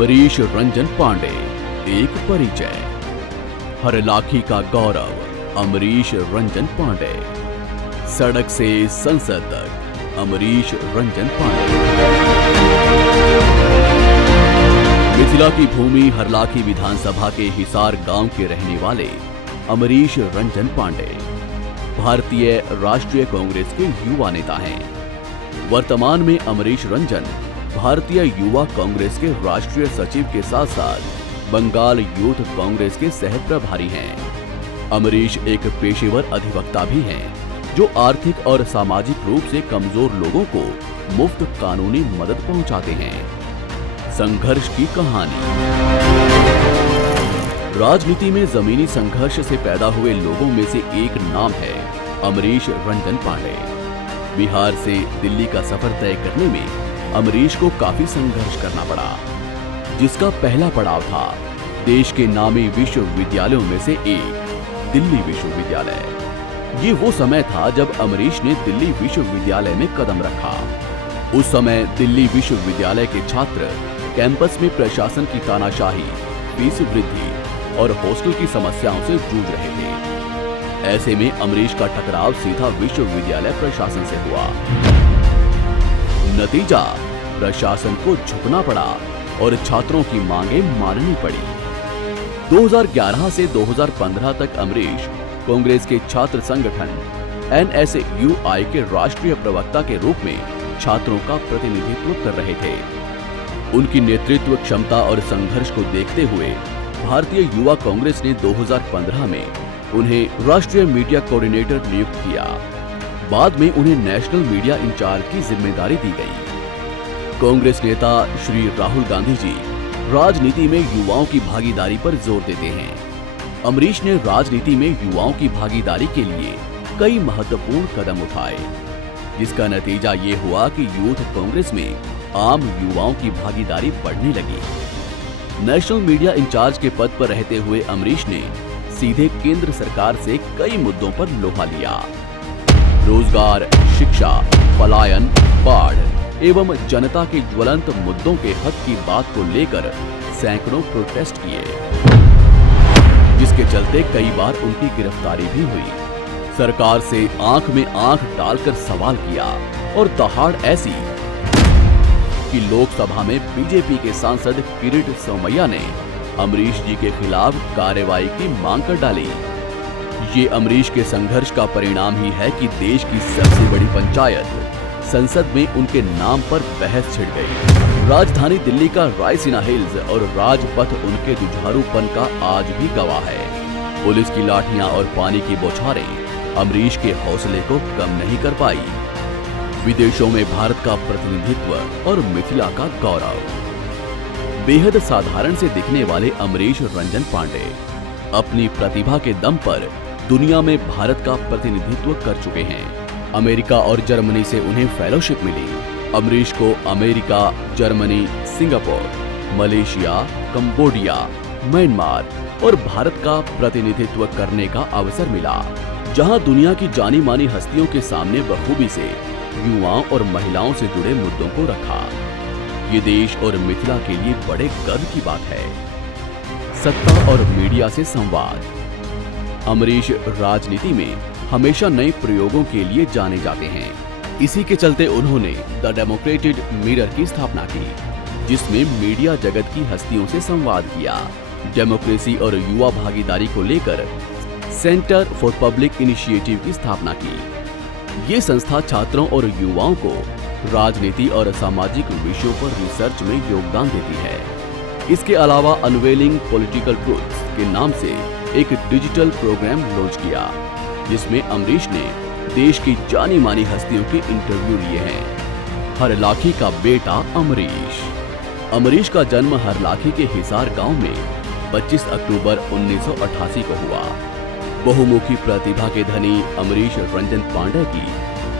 अमरीश रंजन पांडे, एक परिचय। हरलाखी का गौरव अमरीश रंजन पांडे। सड़क से संसद तक अमरीश रंजन पांडे। मिथिला की भूमि हरलाखी विधानसभा के हिसार गांव के रहने वाले अमरीश रंजन पांडे भारतीय राष्ट्रीय कांग्रेस के युवा नेता हैं। वर्तमान में अमरीश रंजन भारतीय युवा कांग्रेस के राष्ट्रीय सचिव के साथ साथ बंगाल यूथ कांग्रेस के सह प्रभारी हैं। अमरीश एक पेशेवर अधिवक्ता भी हैं, जो आर्थिक और सामाजिक रूप से कमजोर लोगों को मुफ्त कानूनी मदद पहुंचाते हैं। संघर्ष की कहानी। राजनीति में जमीनी संघर्ष से पैदा हुए लोगों में से एक नाम है अमरीश रंजन पांडे। बिहार से दिल्ली का सफर तय करने में अमरीश को काफी संघर्ष करना पड़ा, जिसका पहला पड़ाव था देश के नामी विश्वविद्यालयों में से एक दिल्ली विश्वविद्यालय। ये वो समय था जब अमरीश ने दिल्ली विश्वविद्यालय में कदम रखा। उस समय दिल्ली विश्वविद्यालय के छात्र कैंपस में प्रशासन की तानाशाही, फीस वृद्धि और हॉस्टल की समस्याओं से जूझ रहे थे। ऐसे में अमरीश का टकराव सीधा विश्वविद्यालय प्रशासन से हुआ। नतीजा, प्रशासन को झुकना पड़ा और छात्रों की मांगें माननी पड़ी। 2011 से 2015 तक अमरीश कांग्रेस के छात्र संगठन NSUI के राष्ट्रीय प्रवक्ता के रूप में छात्रों का प्रतिनिधित्व कर रहे थे। उनकी नेतृत्व क्षमता और संघर्ष को देखते हुए भारतीय युवा कांग्रेस ने 2015 में उन्हें राष्ट्रीय मीडिया कोऑर्डिनेटर नियुक्त किया। बाद में उन्हें नेशनल मीडिया इंचार्ज की जिम्मेदारी दी गई। कांग्रेस नेता श्री राहुल गांधी जी राजनीति में युवाओं की भागीदारी पर जोर देते हैं। अमरीश ने राजनीति में युवाओं की भागीदारी के लिए कई महत्वपूर्ण कदम उठाए, जिसका नतीजा ये हुआ कि यूथ कांग्रेस में आम युवाओं की भागीदारी बढ़ने लगी। नेशनल मीडिया इंचार्ज के पद पर रहते हुए अमरीश ने सीधे केंद्र सरकार से कई मुद्दों पर लोहा लिया। रोजगार, शिक्षा, पलायन, बाढ़ एवं जनता के ज्वलंत मुद्दों के हक की बात को लेकर सैकड़ों प्रोटेस्ट किए, जिसके चलते कई बार उनकी गिरफ्तारी भी हुई। सरकार से आंख में आंख डालकर सवाल किया और दहाड़ ऐसी कि लोकसभा में बीजेपी के सांसद किरीट सोमैया ने अमरीश जी के खिलाफ कार्रवाई की मांग कर डाली। ये अमरीश के संघर्ष का परिणाम ही है कि देश की सबसे बड़ी पंचायत संसद में उनके नाम पर बहस छिड़ गई। राजधानी दिल्ली का रायसीना हिल्स और राजपथ उनके जुझारूपन का आज भी गवाह है। पुलिस की लाठियां और पानी की बौछारें अमरीश के हौसले को कम नहीं कर पाई। विदेशों में भारत का प्रतिनिधित्व और मिथिला का गौरव। बेहद साधारण से दिखने वाले अमरीश रंजन पांडे अपनी प्रतिभा के दम पर दुनिया में भारत का प्रतिनिधित्व कर चुके हैं। अमेरिका और जर्मनी से उन्हें फेलोशिप मिली। अमरीश को America, Germany, Singapore, Malaysia, Cambodia, Myanmar और भारत का प्रतिनिधित्व करने का अवसर मिला, जहां दुनिया की जानी मानी हस्तियों के सामने बखूबी से युवाओं और महिलाओं से जुड़े मुद्दों को रखा। ये देश और मिथिला के लिए बड़े गर्व की बात है। सत्ता और मीडिया से संवाद। अमरीश राजनीति में हमेशा नए प्रयोगों के लिए जाने जाते हैं। इसी के चलते उन्होंने द डेमोक्रेटिक मिरर की स्थापना की, जिसमें मीडिया जगत की हस्तियों से संवाद किया। डेमोक्रेसी और युवा भागीदारी को लेकर सेंटर फॉर पब्लिक इनिशिएटिव की स्थापना की। ये संस्था छात्रों और युवाओं को राजनीति और सामाजिक विषयों पर रिसर्च में योगदान देती है। इसके अलावा अनवेलिंग पॉलिटिकल ट्रूथ्स के नाम से एक डिजिटल प्रोग्राम लॉन्च किया, जिसमें अमरीश ने देश की जानी मानी हस्तियों के इंटरव्यू लिए हैं। हरलाखी का बेटा अमरीश। अमरीश का जन्म हरलाखी के हिसार गांव में 25 अक्टूबर 1988 को हुआ। बहुमुखी प्रतिभा के धनी अमरीश रंजन पांडे की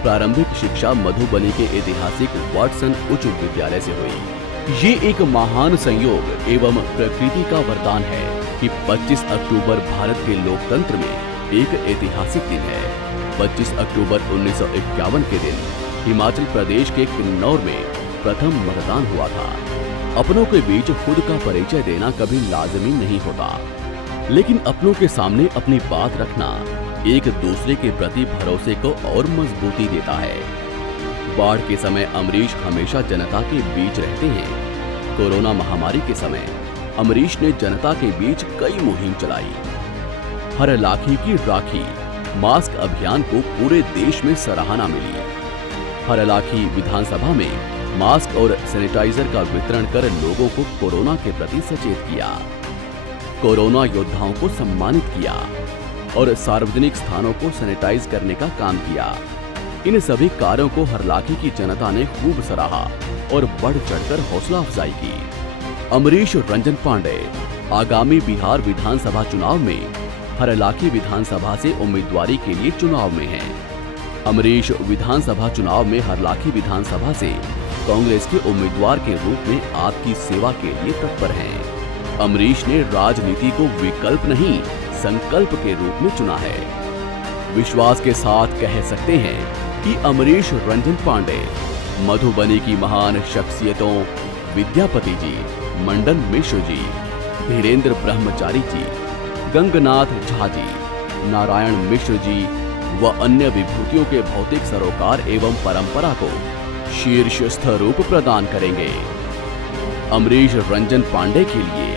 प्रारंभिक शिक्षा मधुबनी के ऐतिहासिक वाटसन उच्च विद्यालय से हुई। ये एक महान संयोग एवं प्रकृति का वरदान है कि 25 अक्टूबर भारत के लोकतंत्र में एक ऐतिहासिक दिन है। 25 अक्टूबर 1951 के दिन हिमाचल प्रदेश के किन्नौर में प्रथम मतदान हुआ था। अपनों के बीच खुद का परिचय देना कभी लाजमी नहीं होता, लेकिन अपनों के सामने अपनी बात रखना एक दूसरे के प्रति भरोसे को और मजबूती देता है। बाढ़ के समय अमरीश हमेशा जनता के बीच रहते हैं। कोरोना महामारी के समय अमरीश ने जनता के बीच कई मुहिम चलाई। हर लाठी की राखी मास्क अभियान को पूरे देश में सराहना मिली। हर लाठी विधानसभा में मास्क और सैनिटाइजर का वितरण कर लोगों को कोरोना के प्रति सचेत किया। कोरोना योद्धाओं को सम्मानित किया और सार्वजनिक स्थानों को सैनिटाइज करने का काम किया। इन सभी कार्यों को हरलाखी की जनता ने खूब सराहा और बढ़ चढ़कर हौसला अफजाई की। अमरीश रंजन पांडे आगामी बिहार विधानसभा चुनाव में हरलाखी विधानसभा से उम्मीदवारी के लिए चुनाव में हैं। अमरीश विधानसभा चुनाव में हरलाखी विधानसभा से कांग्रेस के उम्मीदवार के रूप में आपकी सेवा के लिए तत्पर हैं। अमरीश ने राजनीति को विकल्प नहीं संकल्प के रूप में चुना है। विश्वास के साथ कह सकते हैं कि अमरीश रंजन पांडे मधुबनी की महान शख्सियतों विद्यापति जी, मंडन मिश्र जी, धीरेन्द्र ब्रह्मचारी जी, गंगनाथ झा जी, नारायण मिश्र जी व अन्य विभूतियों के भौतिक सरोकार एवं परंपरा को शीर्ष स्वरूप प्रदान करेंगे। अमरीश रंजन पांडे के लिए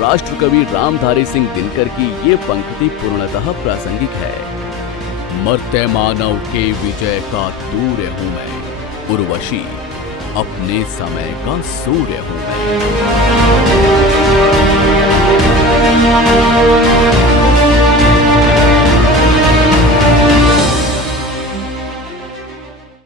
राष्ट्रकवि रामधारी सिंह दिनकर की ये पंक्ति पूर्णतः प्रासंगिक है। मर्त्य मानव के विजय का दूर्य हूं मैं, उर्वशी अपने समय का सूर्य हूं मैं।